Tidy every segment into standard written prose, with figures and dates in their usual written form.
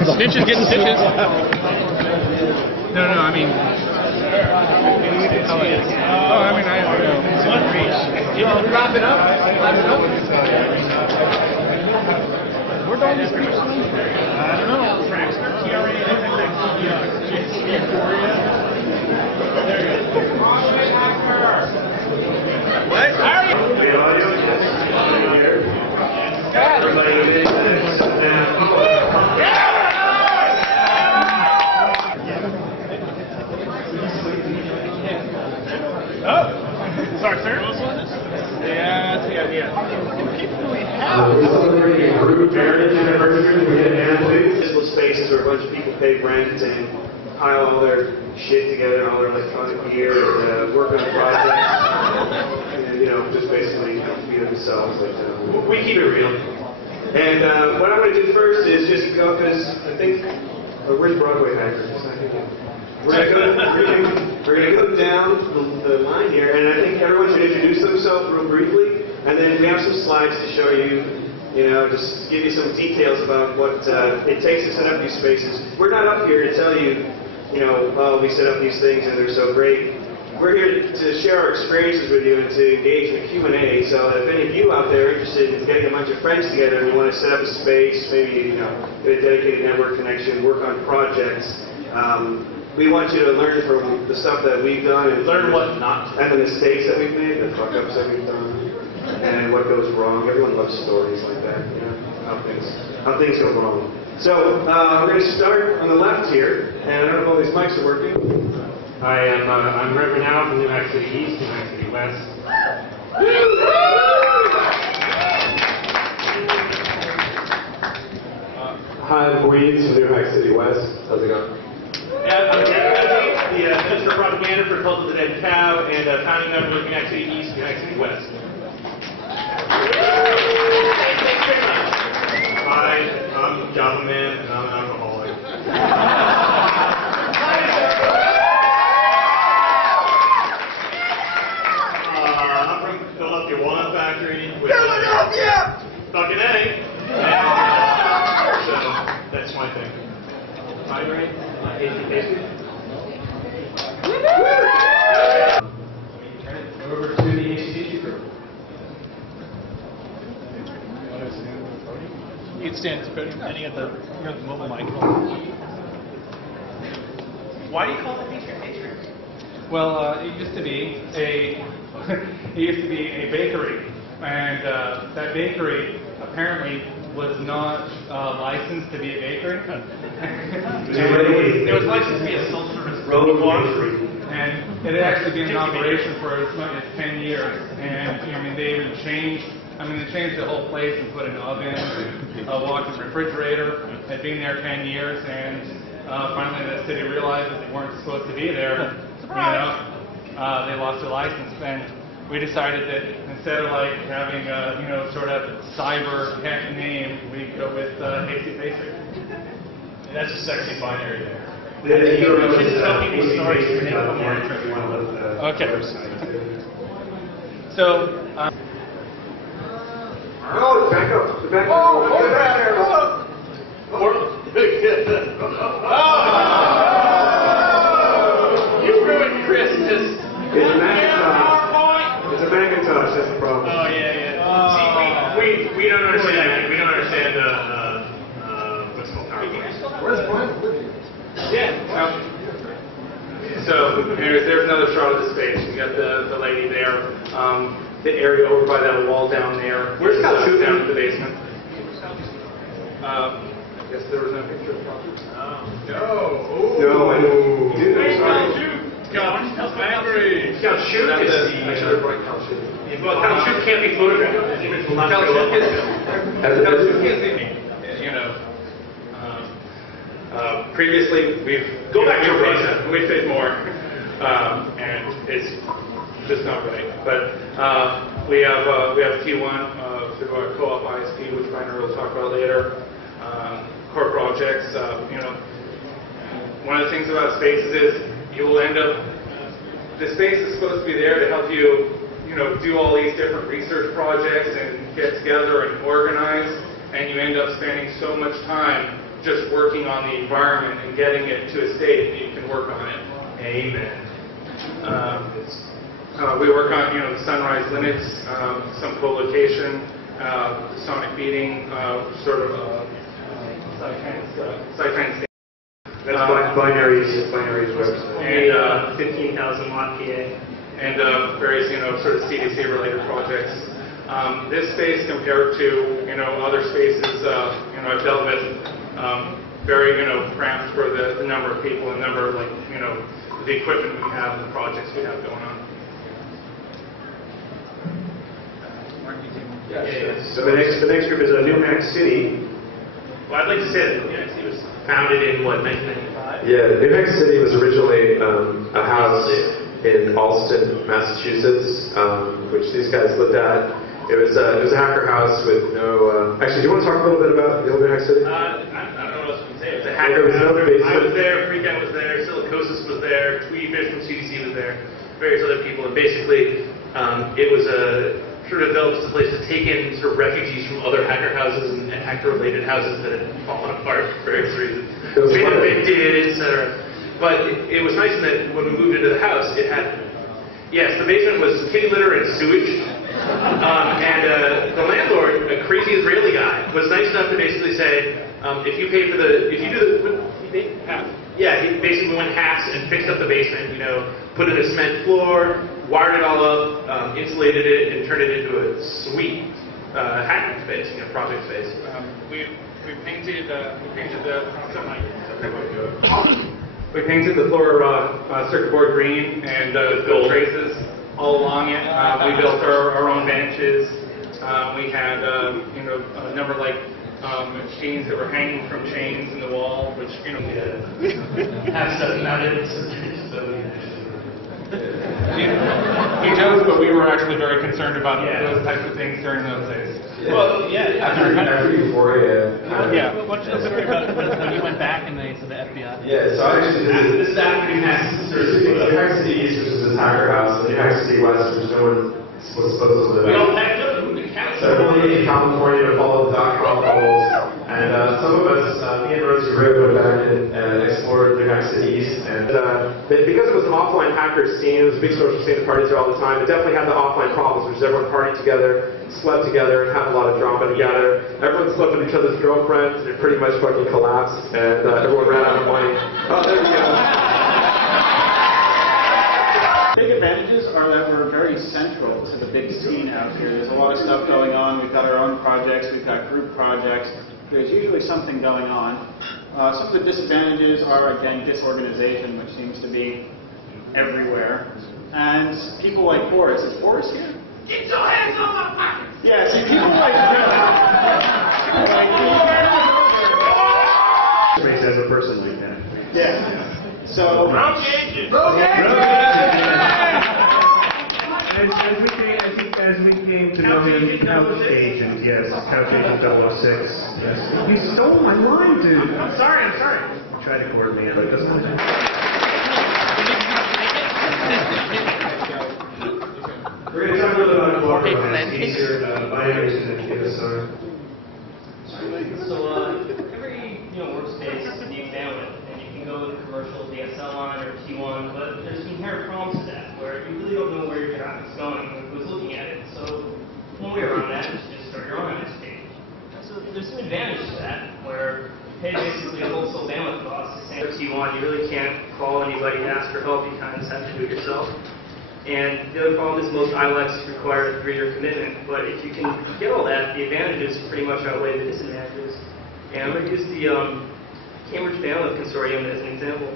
Stitches getting stitches. No, I mean... Oh, I mean, I don't know. Wrap it up. Where'd all these people? I don't know. What? Sorry, sir. Yeah, that's the idea. We're celebrating a group marriage anniversary. We get athletes. Physical spaces where a bunch of people pay rent and pile all their shit together, all their electronic gear, and work on projects, and just basically be themselves. We keep it real. And what I'm going to do first is just go, because I think, where's Broadway Hackers? We're going to go down the line here, and I think everyone should introduce themselves real briefly, and then we have some slides to show you, just give you some details about what it takes to set up these spaces. We're not up here to tell you, oh, we set up these things and they're so great. We're here to share our experiences with you and to engage in a Q&A, so if any of you out there are interested in getting a bunch of friends together and you want to set up a space, maybe, get a dedicated network connection, work on projects, we want you to learn from the stuff that we've done and Learn what not to. And the mistakes that we've made, the fuck-ups that we've done, and what goes wrong. Everyone loves stories like that, how things go wrong. So we're going to start on the left here, and I don't know if all these mics are working. I'm Reverend Al from New York City East, New York City West. Hi, I'm Weeds from New York City West. How's it going? Yeah, I'm the Minister of Propaganda for Cult of the Dead Cow and founding member of New York City East, New York City West. Thanks very much. Hi, I'm Java Man, and I'm an alcoholic. I'm from Philadelphia Walnut Factory. Philadelphia! Fucking A. So, that's my thing. Hydrate. Turn it over to the HTTP group. You can stand at the podium and you got the mobile mic. Why do you call it pastry? Well, it used to be a bakery, and that bakery apparently was not licensed to be a bakery. It was licensed to be a self-service bakery. And it had actually been in operation for as much as 10 years. And they even changed. They changed the whole place and put in ovens and a walk-in refrigerator. Had been there 10 years, and finally the city realized that they weren't supposed to be there. They lost their license, and we decided that instead of having sort of cyber tech name, we go with Hasty Basic. And that's a sexy binary there. Okay. So. Oh, back up. Back up. You ruined Christmas. It's a Macintosh. It's a Macintosh, that's the problem. Oh, yeah. See, we don't understand. We don't understand what's called PowerPoint. Where's Brian? Yeah. So, anyways, there's another shot of the space. We got the lady there. The area over by that wall down there. Where's down in the basement? I guess there was no picture of the project. No, I don't. Count Factory. Count Shoot is I should have brought Count Shoot. Well, Count Shoot can't be photographed. Count Shoot is, previously, we've paid more, and it's just not right. But we have T1 through our co-op ISP, which Rainer will talk about later. Core projects. One of the things about spaces is you will end up. The space is supposed to be there to help you, do all these different research projects and get together and organize, and you end up spending so much time just working on the environment and getting it to a state that you can work on it. Amen. We work on, the sunrise limits, some co-location, sonic beating, sort of Psytrance. That's binaries website. And 15,000 watt PA. And various, sort of CDC-related projects. This space compared to, other spaces, I've dealt with, very, cramped for the number of people and number of, the equipment we have and the projects we have going on. So the next group is New Mexico City. Well, I'd like to say that New Mexico City was founded in, 1995? Yeah, New Mexico City was originally a house in Allston, Massachusetts, which these guys lived at. It was a hacker house with no... actually, do you want to talk a little bit about the old New Mexico City? I don't know what else we can say. It was a hacker house. I was there, Freakout was there, Silicosis was there, Tweetfish from CDC was there, various other people, and basically it was a sort of developed as a place to take in sort of refugees from other hacker houses and hacker-related houses that had fallen apart for various reasons. Evicted, etc. But it was nice in that when we moved into the house, it had, yes, the basement was kitty litter and sewage. And the landlord, a crazy Israeli guy, was nice enough to basically say, if you pay for yeah, he basically went halves and fixed up the basement, put in a cement floor, wired it all up, insulated it, and turned it into a sweet hacking space, project space. We painted the floor circuit board green and built traces all along it. We built our own benches. We had a number of machines that were hanging from chains in the wall, which Have stuff mounted. he jokes, but we were actually very concerned about those types of things during those days. Yeah. Well, yeah. After Euphoria. Yeah, what's the story about when you went back and they said the FBI? Yeah, so I actually did This is after New Mexico New Mexico City East, which is this hacker house, and New Mexico City West, which no one was supposed to live We all in. packed up and moved to So everybody in California to follow the .com bubbles, and some of us, me and Rosie Rick, went back and explored New Mexico City East, and Because it was an offline hacker scene, it was a big social scene, the parties there all the time, it definitely had the offline problems, which is everyone partied together, slept together, and had a lot of drama together. Everyone slept with each other's girlfriends, and it pretty much fucking collapsed, and everyone ran out of money. Oh, there we go. Big advantages are that we're very central to the big scene out here. There's a lot of stuff going on. We've got our own projects. We've got group projects. There's usually something going on. Some of the disadvantages are, again, disorganization, which seems to be everywhere. And people like Boris. Is Boris here? Get your hands on my pocket! Yeah, see, people like Raised as a person like that. yeah. So, As we came to know him, Couch Agent, yes, Couch Agent 006. Yes. You stole my line, dude. I'm sorry. Try to coordinate, but it doesn't happen. We're going to talk a little bit about cooperative here, binaries and KSR. So every workspace needs bandwidth, and you can go with commercial DSL line or T1, but there's some inherent problems to that, where you really don't know where your traffic's going and who's looking at it. So one way around that is just start your own MS page. So there's some advantage to that, where you pay basically a wholesale bandwidth cost. Same with T1, you really can't call anybody and ask for help. You kind of just have to do it yourself. And the other problem is most ILECs require a 3-year commitment. But if you can get all that, the advantages pretty much outweigh the disadvantages. And I'm going to use the Cambridge Bandwidth Consortium as an example.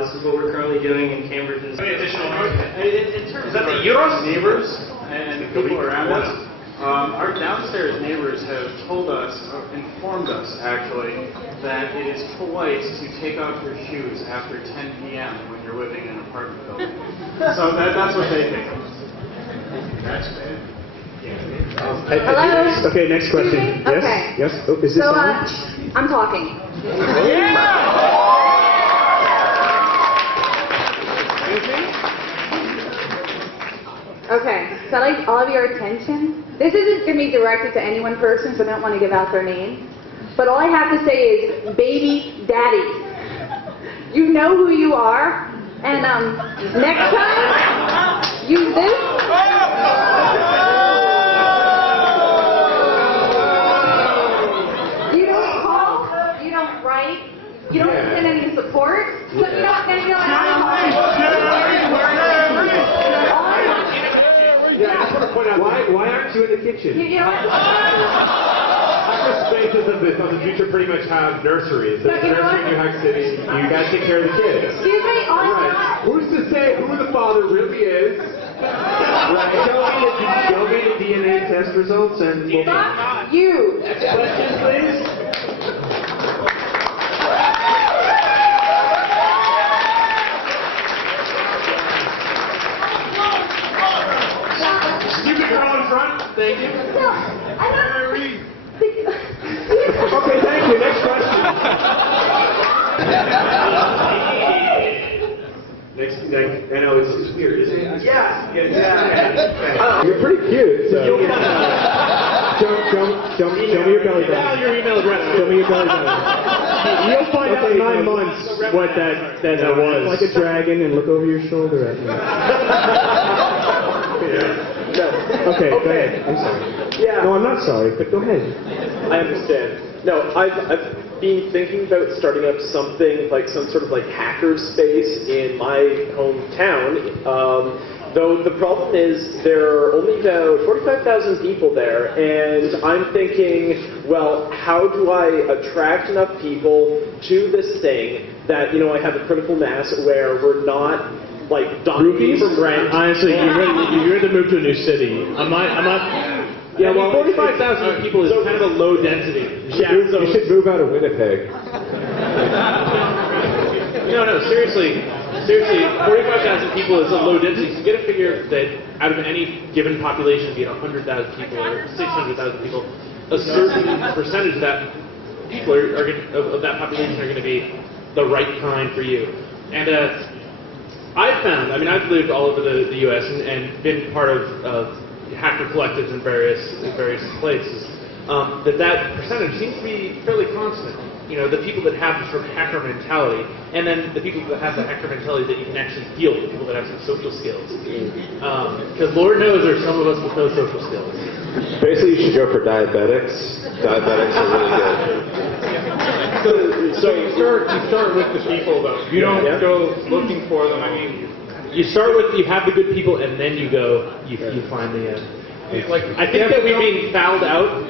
This is what we're currently doing in Cambridge. And additional in terms of our neighbors and people around us, our downstairs neighbors have told us, informed us actually, that it is polite to take off your shoes after 10 p.m. when you're living in an apartment building. So that's what they think. That's bad. Hello? Okay, next question. Excuse me? Yes? Okay. Yes? Oh, is this So, on? I'm talking. Okay, so I'd like all of your attention. This isn't going to be directed to any one person, so I don't want to give out their name. but all I have to say is, baby daddy, you know who you are, and next time, use this. You don't call, you don't write, you don't send any support, so you don't send any Yeah, I just want to point out, why aren't you in the kitchen? You know what? Spaces of the future pretty much have nurseries. There's a nursery in New York City. You guys take care of the kids. Excuse me, Right. Who's to say who the father really is? Right. Show me the DNA test results and we'll Fuck you. Next question, please. You can go in front. Thank you. No, I don't. Okay, thank you. Next question. I know it's weird, isn't it? Yeah. You're pretty cute. So. Show me your belly button. Your email address. Show me your belly button. You'll find out in 9 months what that was. Like a dragon and look over your shoulder at me. Okay, go ahead. I'm sorry. Yeah. No, I'm not sorry, but go ahead. I understand. No, I've been thinking about starting up something like some sort of like hacker space in my hometown. Though the problem is there are only about 45,000 people there, and I'm thinking, well, how do I attract enough people to this thing that, you know, I have a critical mass where we're not like dominating from rent. Honestly, you had to move to a new city. I'm not. Yeah, well, 45,000 people is kind of a low density. You should move out of Winnipeg. No, seriously, 45,000 people is a low density. So you got to figure that out of any given population, be it 100,000 people or 600,000 people, a certain percentage of that people of that population are going to be the right kind for you. And I've found, I mean, I've lived all over the U.S. and been part of hacker collectives in various places. That percentage seems to be fairly constant. You know, the people that have the sort of hacker mentality, and then the people that have the hacker mentality that you can actually deal with, people that have some social skills. Because Lord knows there's some of us with no social skills. Basically, you should go for diabetics. Diabetics are really good. So you start with the people, though. You don't go looking for them. I mean, You start with, you have the good people, and then you go, you find the like. I think that we've been fouled out.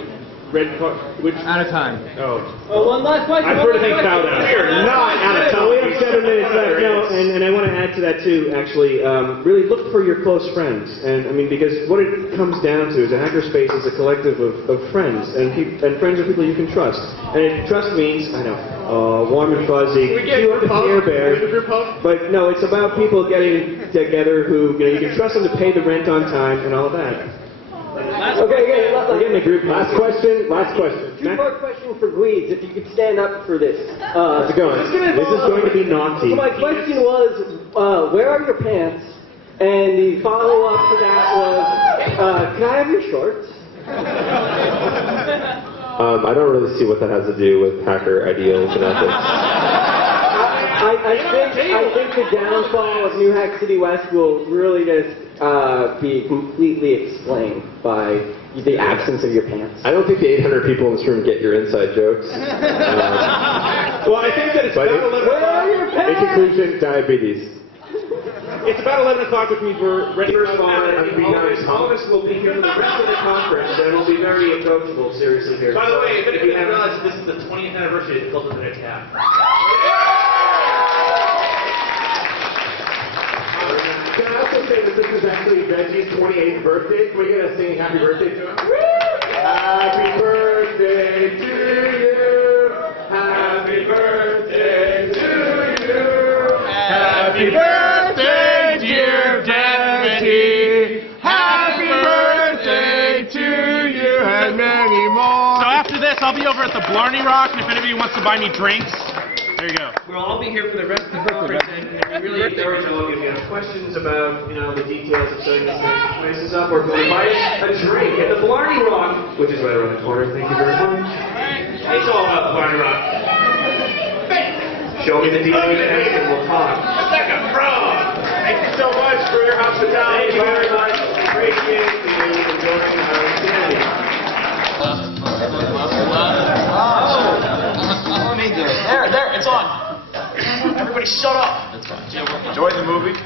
Red card, which Out of time. oh, Well, one last question. I've heard of things fouled out. We are not out of time. We have 7 minutes left. No, and I want to add to that too. Actually, really look for your close friends, and I mean because what it comes down to is a hackerspace is a collective of friends, and friends are people you can trust. And trust means warm and fuzzy, cute Care Bear. But no, it's about people getting together who you can trust them to pay the rent on time and all of that. Okay, We're getting a group. Last question. 2-part question for Gweeds, if you could stand up for this. How's it going? This is going to be naughty. So my question was, where are your pants? And the follow-up to that was, can I have your shorts? I don't really see what that has to do with hacker ideals and ethics. I think the downfall of New Hack City West will really just be completely explained by the absence of your pants. I don't think the 800 people in this room get your inside jokes. Well, I think that it's about 11 Where are o'clock. your In pants? conclusion, diabetes. It's about 11 o'clock, which means we're ready for All of us will be here for the rest of the conference, and we'll be very approachable, seriously here. By the way, if you haven't realized, this is the 20th anniversary of Cult of the Red Cap. Can I also say that this is actually Reggie's 28th birthday? Can we get a singing happy birthday to him? Happy birthday to you. Happy birthday to you. Happy birthday, dear Deputy. Happy birthday to you and many more. So after this, I'll be over at the Blarney Rock, and if anybody wants to buy me drinks, there you go. We'll all be here for the rest of the conference, and we really encourage all of you. If you have questions about, the details of setting this places up, or if you want to buy a drink at the Blarney Rock, which is right around the corner. Thank you very much. It's all about the Barney Rock. Show me the DVD and we'll talk. It's like a frog. Thank you so much for your hospitality. Thank you very much. Appreciate you enjoying our community. Let me do it. There, it's on. Everybody shut up. That's fine. Enjoy the movie.